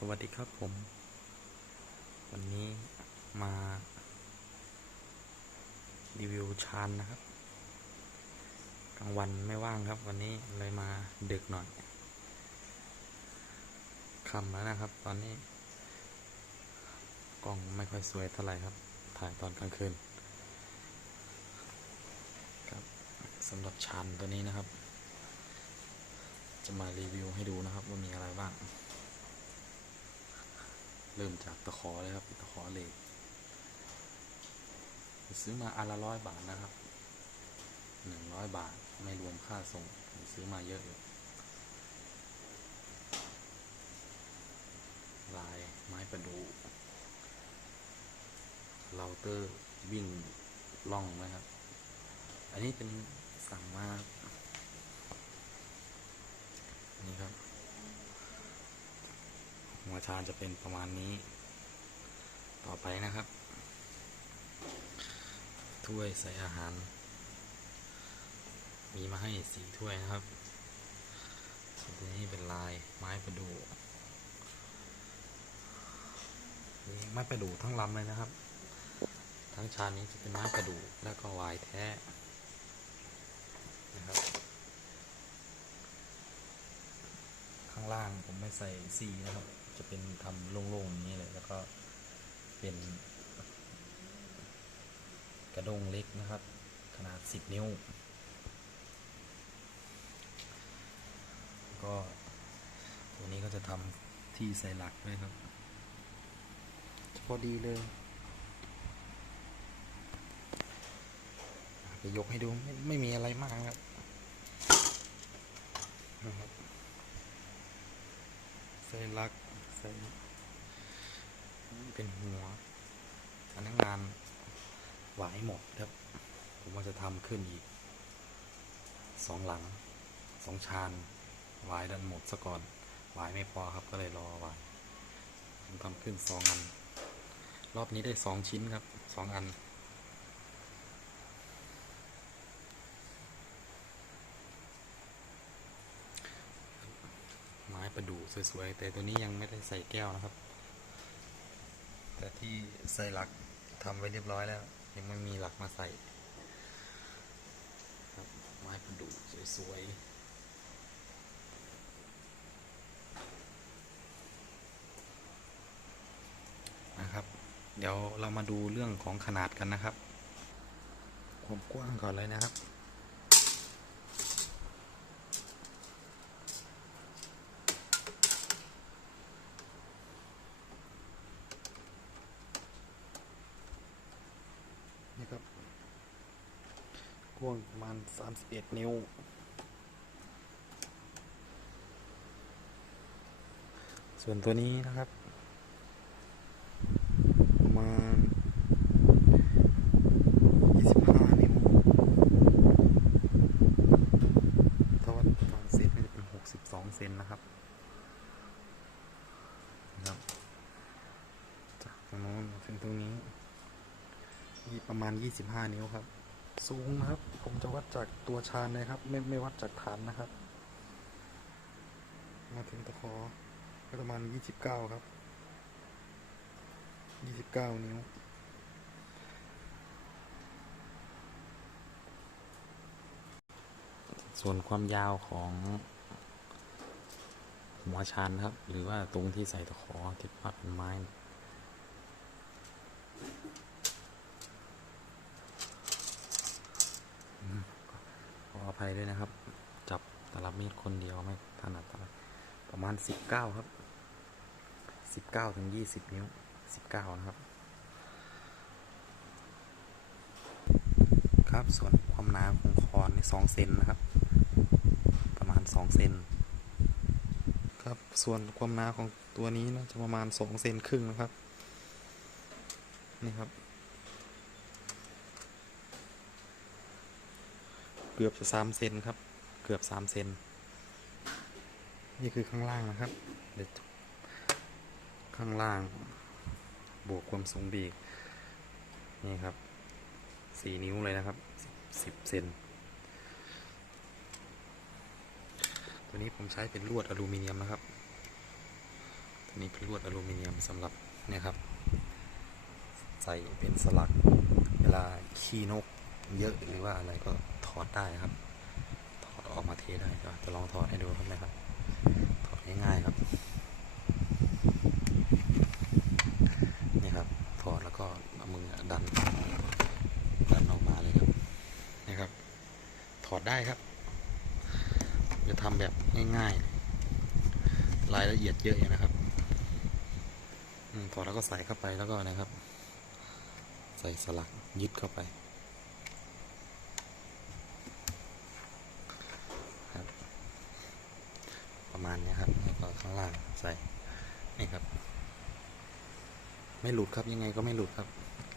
สวัสดีครับผม วันนี้มา รีวิวชานนะครับ กลางวันไม่ว่างครับ วันนี้เลยมาดึกหน่อยค่ำแล้วนะครับ ตอนนี้ กล้องไม่ค่อยสวยเท่าไหร่ครับ ถ่ายตอนกลางคืนครับสำหรับชานตัวนี้นะครับ จะมารีวิวให้ดูนะครับว่ามีอะไรบ้าง เริ่มจากตะขอเลยครับตะขอเหล็กซื้อมาอันละร้อยบาทนะครับหนึ่งร้อยบาทไม่รวมค่าส่งผมซื้อมาเยอะอยู่ลายไม้ประดูเราเตอร์วิ่งล่องนะครับ อันนี้เป็นสั่งมา นี่ครับ หัวชานจะเป็นประมาณนี้ ต่อไปนะครับ ถ้วยใส่อาหาร มีมาให้สีถ้วยนะครับส่วนนี้เป็นลายไม้ประดู่นี่ไม้ประดู่ทั้งลำเลยนะครับ ทั้งชานนี้จะเป็นไม้ประดู่แล้วก็วายแท้นะครับข้างล่างผมไม่ใส่สีนะครับ จะเป็นทำโล่งๆอย่างนี้เลยแล้วก็เป็น กระดงเล็กนะครับ ขนาด 10 นิ้ว ก็ตัวนี้ก็จะทำที่ใส่หลักด้วยครับ พอดีเลยอะไปยกให้ดูไม่ไม่มีอะไรมากครับนะครับใส่ลัก ใส่เป็นหัวพนักงานหวายหมดครับ ผมว่าจะทำขึ้นอีกสองหลังสองชานหวายดันหมดซะก่อนหวายไม่พอครับก็เลยรอหวายผมทำขึ้นสองอัน รอบนี้ได้สองชิ้นครับสองอัน ประดูสวยๆแต่ตัวนี้ยังไม่ได้ใส่แก้วนะครับ แต่ที่ใส่หลักทำไว้เรียบร้อยแล้ว ยังไม่มีหลักมาใส่ครับไม้ประดูสวยๆนะครับ เดี๋ยวเรามาดูเรื่องของขนาดกันนะครับ ความกว้างก่อนเลยนะครับ นี่ครับก วงประมาณ 31 นิ้ว ส่วนตัวนี้นะครับ ประมาณ 25 นิ้วถ้าวัดฝั่งเซนจะเป็น 62 เซนนะครับนะครับจากตรงโน้นถึงตรงนี้ ประมาณ 25 นิ้วครับ สูงนะครับ ผมจะวัดจากตัวชานเลยครับ ไม่ไม่วัดจากฐานนะครับ มาถึงตะขอประมาณ29ครับ29นิ้วส่วนความยาวของหัวชานครับ หรือว่าตรงที่ใส่ตะขอที่วัดเป็นไม้ ขออ ภัยด้วยนะครับ จับตลับมีดคนเดียวไม่ถนัดประมาณสิบเก้าครับสิบเก้าถึงยี่สิบนิ้วสิบเก้านะครับ ครับส่วนความหนาของคอนในสองเซนนะครับ ประมาณสองเซนครับส่วนความหนาของตัวนี้นะจะประมาณสองเซนครึ่งนะครับ นี่ครับ เกือบจะสามเซนครับ เกือบสามเซนนี่คือข้างล่างนะครับเดี๋ยวข้างล่าง บวกความสูงบีกนี่ครับสี่นิ้วเลยนะครับสิบเซนตัวนี้ผมใช้เป็นลวดอลูมิเนียมนะครับ ตัวนี่เป็นลวดอลูมิเนียมสำหรับเนี่ยครับ ใส่เป็นสลัก เวลาขี้นกเยอะหรือว่าอะไรก็ อดได้ครับ ถอดออกมาเทได้ก็จะลองถอดให้ดูครับนะครับ ถอดง่ายๆครับ นี่ครับ ถอดแล้วก็เอามือดัน ดันออกมาเลยครับนี่ครับ ถอดได้ครับ จะทำแบบง่ายๆ รายละเอียดเยอะอยู่นะครับอถอดแล้วก็ใส่เข้าไปแล้วก็นะครับ ใส่สลักยึดเข้าไปครับ ประมาณเนี้ยครับแล้วก็ข้างล่างใส่นี่ครับ ไม่หลุดครับยังไงก็ไม่หลุดครับ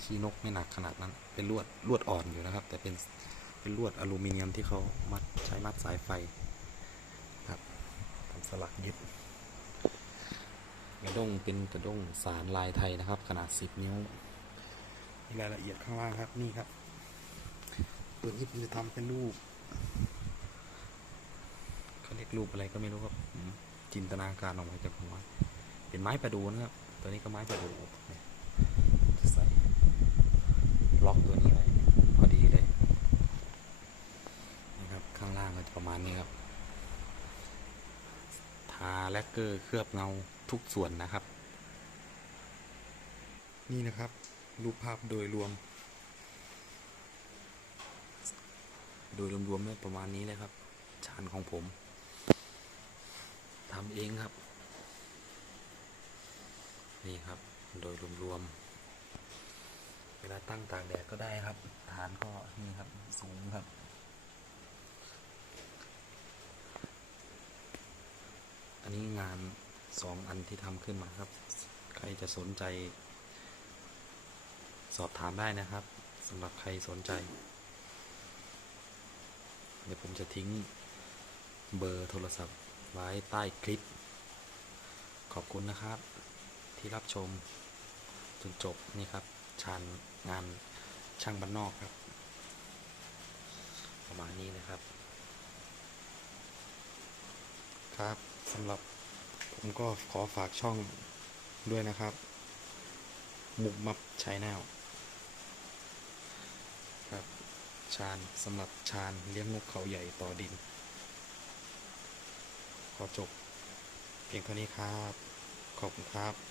ขี้นกไม่หนักขนาดนั้น เป็นลวดลวดอ่อนอยู่นะครับ แต่เป็นเป็นลวดอลูมิเนียมที่เขามัดใช้มัดสายไฟครับทำสลักยึดกระด้งเป็นกระด้งสารลายไทยนะครับ ขนาด 10 นิ้วมีรายละเอียดข้างล่างครับนี่ครับตัวนี้ผมจะทำเป็นรูป เขาเรียกรูปอะไรก็ไม่รู้ครับจินตนาการออกมาจากหัวเป็นไม้ประดูนะครับ ตัวนี้ก็ไม้ประดูเนี่ยจะใส่ล็อกตัวนี้ไว้พอดีเลยนะครับข้างล่างก็จะประมาณนี้ครับทาแลกเกอร์เคลือบเงาทุกส่วนนะครับ นี่นะครับ รูปภาพโดยรวม โดยรวมๆเนี่ยประมาณนี้เลยครับ ชานของผม ทำเองครับ นี่ครับโดยรวมๆเวลาตั้งตากแดดก็ได้ครับ ฐานก็นี่ครับสูงครับอันนี้งานสองอันที่ทำขึ้นมาครับ ใครจะสนใจ สอบถามได้นะครับสำหรับใครสนใจ เดี๋ยวผมจะทิ้งเบอร์โทรศัพท์ ไว้ใต้คลิป ขอบคุณนะครับ ที่รับชมจนจบนี่ครับชานงานช่างบ้านนอกครับ ประมาณนี้นะครับ ครับสำหรับผมก็ขอฝากช่องด้วยนะครับมุกมับชายแนวครับชานสำหรับชานเลี้ยงนกเขาใหญ่ต่อดิน ขอจบ เพียงเท่านี้ครับ ขอบคุณครับ